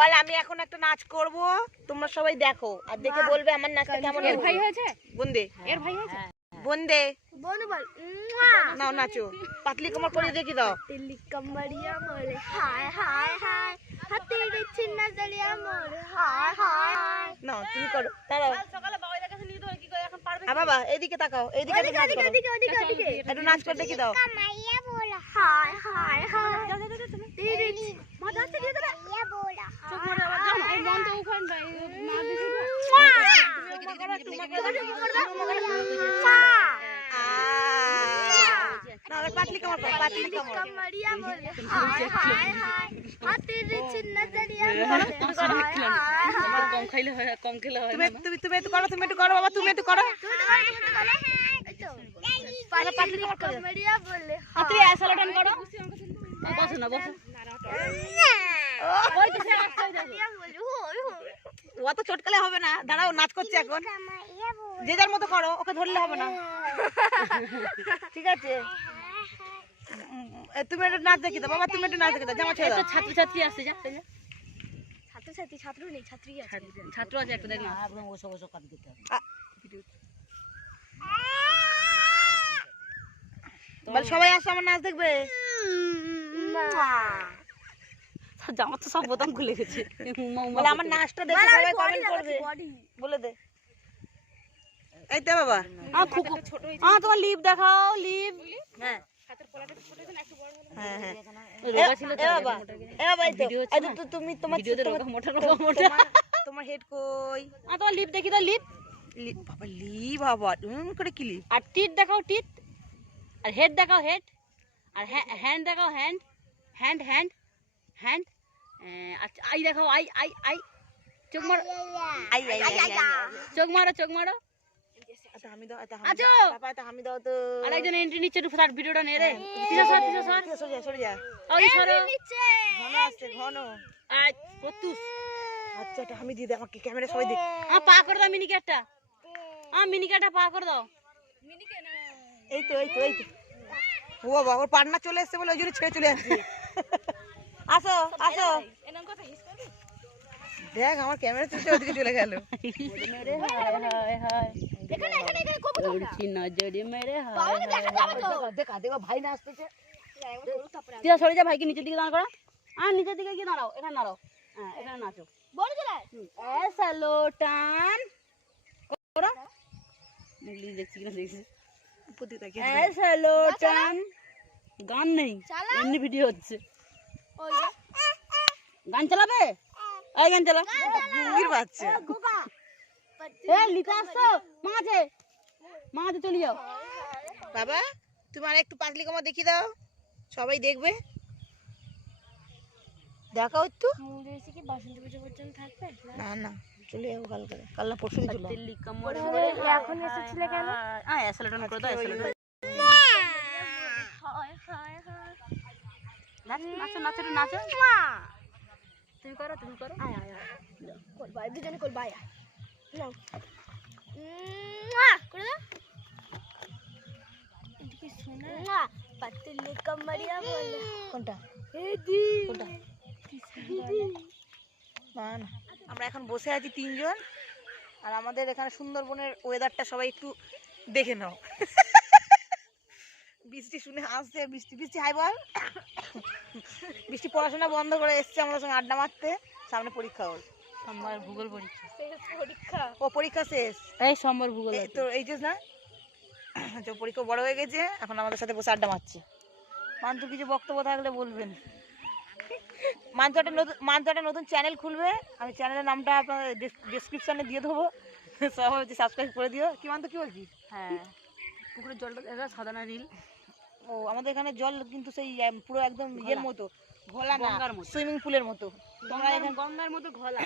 বল আমি এখন একটা নাচ করব, তোমরা সবাই দেখো আর দেখে বলবে আমার নাচটা কেমন হয়েছে। ভাই হয়েছে বন্দে এর ভাই হয়েছে বন্দে বল বল নাও নাচো, পাতলি কমর করে দেখি দাও। দিল্লি কমরিয়া মোরে হায় হায় হায় হাতের চিন্না জড়িয়া মোরে হায় হায় হায়। নাও তুমি করো, দাঁড়াও সকালে বাবাইদের কাছে নিয়ে তো কি করে এখন পারবে বাবা এইদিকে তাকাও, এইদিকে একটু নাচ করো, ওদিকে একটু নাচ করে দেখি দাও। কমরিয়া বল হায় হায় হায় দিদি মজা হচ্ছে দিয়ে দেবে ইয়া বল চোখ মারো আবার যাও এই মন তো ওখান ভাই মা দিছে না আবার পাতলি কমর করো, পাতলি কমর। কমরিয়া মোরে হায় হায় হায় হাতের চিন্না জড়িয়া মোরে আমার কম খাইলে হয় কম খেলে হয় তুমি তুমি তুমি একটু করো, তুমি একটু করো বাবা, তুমি একটু করো। পাতলি কমরিয়া বলে তুই অ্যাসালটন করো বসো না বসো ওই তো সে আসছে দেখো অত চটকালে হবে না, দাঁড়াও নাচ করছে এখন, যে যার মতো করো, ওকে ধরলে হবে না, ঠিক আছে? তুমি একটু নাচ দেখি দাও বাবা, তুমি একটু নাচ দেখি দাও, জামা ছেড়ে তো দাও। ছাত্র ছাত্রী আসছে যা ছাত্র নেই ছাত্রী আছে ছাত্র আছে একটা দেখ না একদম ওসব ওসব কাজ করতে হবে। বল সবাই আসো আমার নাচ দেখবে। জামা তো সব বোতাম খুলে গেছে বলে আমার নাচটা দেখে সবাই কমেন্ট করবে, বলে দে। এই তো বাবা, তোমার লিপ দেখাও লিপ হ্যাঁ হ্যাঁ হ্যাঁ রোগা ছিল এ বাবা, এ বাবা, এই তো ভিডিও হচ্ছে এই না? তো তুমি তোমার ভিডিওতে রোগা তোমার- মোটা রোগা মোটা তোমার হেড কই? তোমার লিপ দেখি দাও লিপ বাবা বাবা করে কি লিপ? আর টিট দেখাও টিট আর হেড দেখাও হেড আর হ্যান্ড দেখাও হ্যান্ড হ্যান্ড হ্যান্ড হ্যান্ড আচ্ছা আই দেখাও আই আই আই চোখ মারো আই আই আই আই চোখ মারো চোখ মারো আচ্ছা আমি দাও, এটা আছো? আমি বাবা, এটা আমি দাও তো। আর একজন এন্ট্রি নিচ্ছে একটু তার ভিডিওটা নে রে তিসা সর সরে যা সরে যা, ওই সরো ঘন আসছে ঘন। আয় প্রত্যুষ আচ্ছা এটা আমি দিয়ে দে, আমাকে ক্যামেরা সবাই দেখ। পা করে দাও মিনিকেটটা মিনিকেটটা পা করে দাও এই তো এই তো এই তো, ও বাবা ওর পার্টনার চলে এসেছে বলে ওই জন্য ছেড়ে চলে আসছে। আসো আসো, দেখ আমার ক্যামেরা চলে ওদিকে চলে গেল। মেরে হায় হায় এখানে এখানে এখানে কবুতর উড়ছি নজরে মেরে বাবাকে দেখা যাবে তো দেখা দেখো ভাই না আসতেছে। তুই সরে যা ভাইকে নিচের দিকে দাঁড়া করা নিচের দিকে গিয়ে দাঁড়াও এখানে দাঁড়াও হ্যাঁ এখানে নাচো বড় চলে এসালো টান ওরা ইংলিশ দেখছি কিনা দেখছি উপর দিকে তাকিয়ে এসালো টান গান নেই এমনি ভিডিও হচ্ছে ওই যে গান চালাবে এই গান চালা গুঙ্গির বাচ্চা। এ লিখা আসছো মাঝে চলে যাও বাবা তুমি আর একটু পাতলি কমা দেখিয়ে দাও, সবাই দেখবে, দেখাও একটু। মন্দির এসে কি বসন্ত পুজো পর্যন্ত থাকবে না না চলে যাবো কাল করে, কাল না পরশু দিন চলে যাবো। দিল্লি কামড় এখন এসেছিলে কেন এসালোটন করে দাও এসালোটন হায় হায় হায় নাচো নাচো নাচো তুমি করো আয় আয় আয় কল বাই দুজনে কল বাই নাও করে দাও এদিকে শোনা পাতলি কমরিয়া বলে কোনটা এই দি কোনটা? না না আমরা এখন বসে আছি তিনজন, আর আমাদের এখানে সুন্দরবনের ওয়েদারটা সবাই একটু দেখে নাও। বৃষ্টি শুনে আসছে, বৃষ্টি বৃষ্টি হাই বল। বৃষ্টি পড়াশোনা বন্ধ করে এসছে আমাদের সঙ্গে আড্ডা মারতে, সামনে পরীক্ষা ওর, সোমবার ভূগোল পরীক্ষা পরীক্ষা ও পরীক্ষা শেষ এই সোমবার ভূগোল তো এইচএস না, তো পরীক্ষা বড় হয়ে গেছে, এখন আমাদের সাথে বসে আড্ডা মারছে। মান্তু কিছু বক্তব্য থাকলে বলবেন। মান্তু একটা নতুন চ্যানেল খুলবে, আমি চ্যানেলের নামটা আপনার ডেসক্রিপশনে দিয়ে দেবো, সবাই হচ্ছে সাবস্ক্রাইব করে দিও। কি মান্তু কি বলছিস? হ্যাঁ পুকুরের জলটা দেখা সাদা না নীল ও আমাদের এখানে জল কিন্তু সেই পুরো একদম ইয়ের মতো, ঘোলা না, গঙ্গার মতো। সুইমিং পুলের মতো। তোমরা এখানে গঙ্গার মতো ঘোলা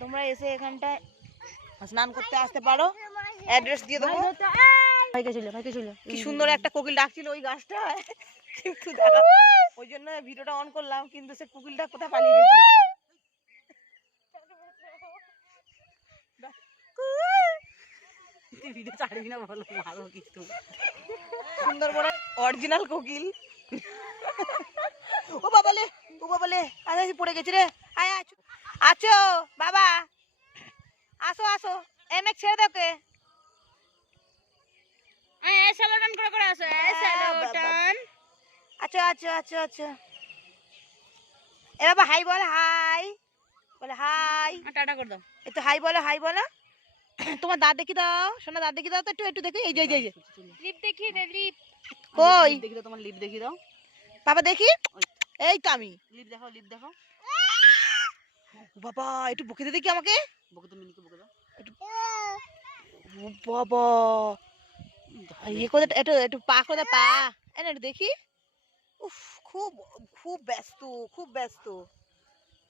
তোমরা এসে এখানটায় স্নান করতে আসতে পারো, অ্যাড্রেস দিয়ে দেবো। ভাইকে ছিল কি সুন্দর একটা কোকিল ডাকছিল ওই গাছটায়, কিন্তু দেখা ওই জন্য ভিডিওটা অন করলাম, কিন্তু সে কোকিলটা কোথায় পালিয়ে গেছে। ভিডিও ছাড়বি না বলো ভালো কিছু সুন্দরবনের অরিজিনাল কোকিল। ও বাবালে আয় পড়ে গেছে রে, আয় আয় আছো বাবা, আসো আসো, এমএক ছেড়ে দাও কে। স্যালো টান করে করে আসো, স্যালো টান। আচ্ছা আচ্ছা আচ্ছা আচ্ছা, এ বাবা হাই বল, হাই বলে, হাই। টাটা করে দাও। এই তো হাই বলো, হাই বলো। তোমার দাঁত দেখি দাও, শোনা দাঁত দেখি দাও তো, একটু একটু দেখি, এই যে এই যে লিপ দেখিয়ে দে, লিপ। কই দেখি দাও, তোমার লিপ দেখি দাও। বাবা দেখি, এই তো আমি। লিপ দেখাও, লিপ দেখাও। ও বাবা একটু বকে দে দেখি আমাকে। বকে তো মিনিকে বকে দাও। ও বাবা ইয়ে করে একটু একটু পা করে পা, এই না একটু দেখি। উফ, খুব খুব ব্যস্ত, খুব ব্যস্ত।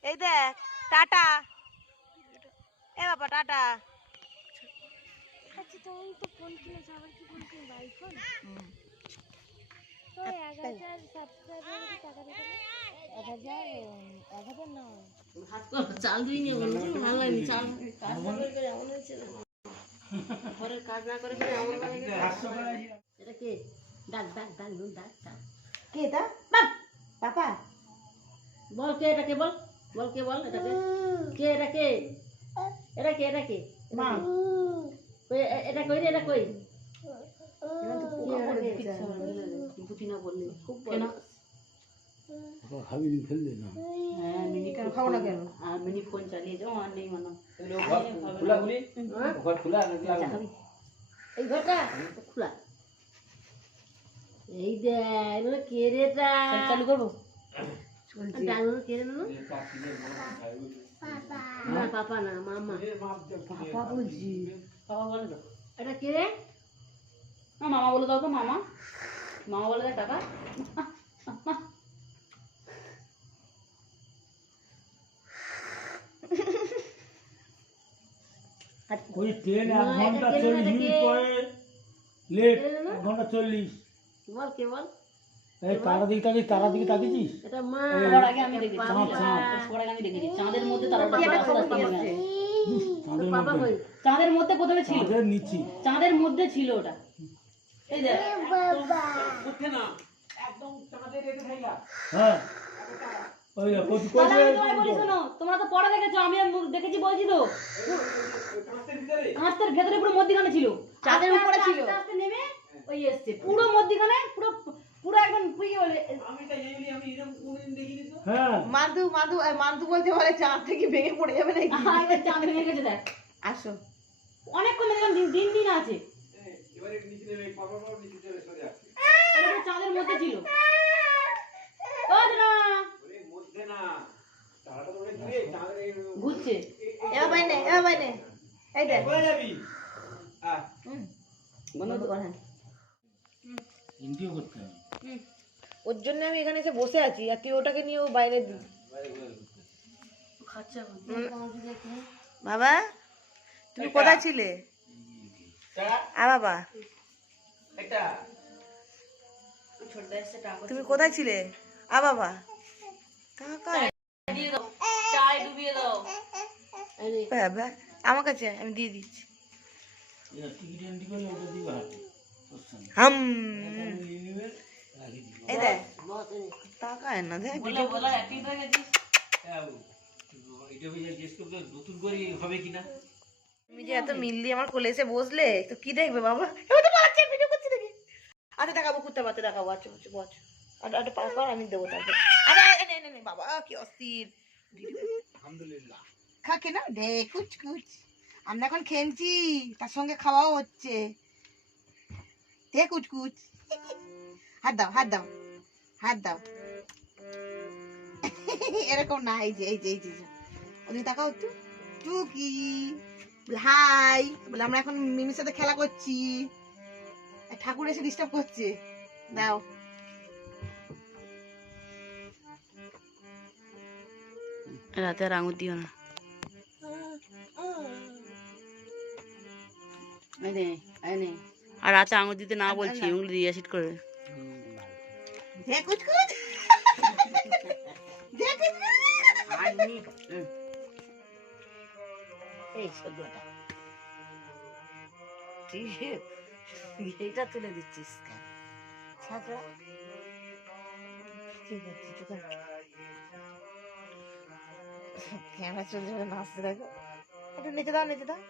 এই দেখ, টাটা। এ বাবা টাটা। আচ্ছা তুমি তো ফোন কিনেছো, আবার কি ফোন কিনবে? আইফোন। তো 1000 সাবস্ক্রাইবার টাকা দিতে না? 1000 না। চাল দুই নিয়ে বললো ভালো লাগনি, চাল কাজ না করে করে এমন হয়েছে না, ঘরের কাজ না করে করে এমন লাগে। এটা কে? ডাক ডাক ডাক ডাক ডাক। কে এটা? পাপা বল কে এটা, কে বল, বল কে, বল এটা কে, কে এটা কে, এটা কে, এটা কে, মা কই এটা, কই রে এটা, কই বুঝি না বললি খুব কেন খাবি নি ফেললে না হ্যাঁ মিনি কেন খাবো না কেন? আর মিনি ফোন চালিয়ে যাও, আর নেই মানো খোলা খুলি ঘর খোলা নাকি চা খাবি? এই ঘরটা তো খোলা। এই দে এগুলো কে রে, এটা চালু করবো ডাঙ্গুলো কে রে না? না পাপা না, মামা। পাপা বলছি। পাপা বলে দাও, এটা কে রে? না মামা বলে দাও তো, মামা, মামা বলে দাও কাকা। ওই ট্রেন 1 ঘন্টা 40 মিনিট পরে লেট, 1 ঘন্টা 40। বল কে, বল এই তারা দিকে তাকিয়েছিস? এটা মা। সবার আগে আমি দেখেছি, সবার আগে আমি দেখেছি চাঁদের মধ্যে তারাটা আস্তে আস্তে নেমে আসে। পাপা কই? চাঁদের মধ্যে প্রথমে ছিল, তাদের নিচ্ছি চাঁদের মধ্যে ছিল ওটা। এই দেখ হ্যাঁ ওই তাহলে আমি তোমায় বলি শোনো, তোমরা তো পরে দেখেছো, আমি আর দেখেছি বলছি তো। কাঁচের ভেতরে পুরো মধ্যিখানে ছিল, চাঁদের উপরে ছিল, আস্তে আস্তে নেমে ওই এসছে পুরো মধ্যিখানে, পুরো পুরো একদম কি বলে হ্যাঁ মাদু মাদু মাদু বলতে বলে চাঁদ থেকে ভেঙে পড়ে যাবে নাকি? এবার চাঁদ ভেঙে গেছে দেখ। আসো অনেকক্ষণ দেখলাম, দিন দিন আছে, এটা পুরো চাঁদের মধ্যে ছিল। ও দাদা ঘুরছে, এবার বাইনে, এবার বাইনে, এই দেখ বন্ধ কর। হ্যাঁ ইন্ডিও করতে হবে। ওর জন্য আমি এখানে এসে বসে আছি, আর তুই ওটাকে নিয়ে ও বাইরে খাচ্ছে বাবা তুমি কোথায় ছিলে? বাবা ছোটদা এসে টাকা তুমি কোথায় ছিলে? বাবা টাকা দিয়ে দাও, চায় ডুবিয়ে দাও। বাবা আমার কাছে আমি দিয়ে দিচ্ছি। এরা টিকিট এন্ট্রি করলে ওটা দিবে হাতে হাম নিয়ে নেবে রাখি দিবে। এই দেখ টাকা না দেখ বলে বলা অ্যাক্টিং করে গেছিস। এটা বুঝে জিজ্ঞেস করবে নতুন করে হবে কিনা। তুমি যে এত মিল দিয়ে আমার কোলে এসে বসলে তো কি দেখবে বাবা? এবার তো বাচ্চা ভিডিও করছি দেখি। আচ্ছা দেখাবো, কুত্তা বাচ্চা দেখাবো। আচ্ছা আচ্ছা বচ আর একটা পার কর, আমি দেবো তারপর। আরে নে নে নে বাবা কি অস্থির। আলহামদুলিল্লাহ খাকে না দে কুচ কুচ। আমরা এখন খেলছি, তার সঙ্গে খাওয়াও হচ্ছে। দে কুচ কুচ। হাত দাও হাত দাও হাত দাও। এরকম না, এই যে এই যে এই যে ওদিকে তাকাও একটু। টুকি হাই বলে, আমরা এখন মিমির সাথে খেলা করছি, ঠাকুর এসে ডিস্টার্ব করছে। দাও রাতে আর আঙুর দিও না। আর রাতে আঙুর দিতে না বলছি, উংলি দিয়ে অ্যাসিড করে। দে কুচ কুচ। দে কুচ কুচ। এই সদ্যটা এইটা তুলে দিচ্ছিস কেন? ছাত্রা কি করছিস? ক্যামেরা চলছে বলে নাচতে দেখো, একটু নিচে দাও নিচে দাও।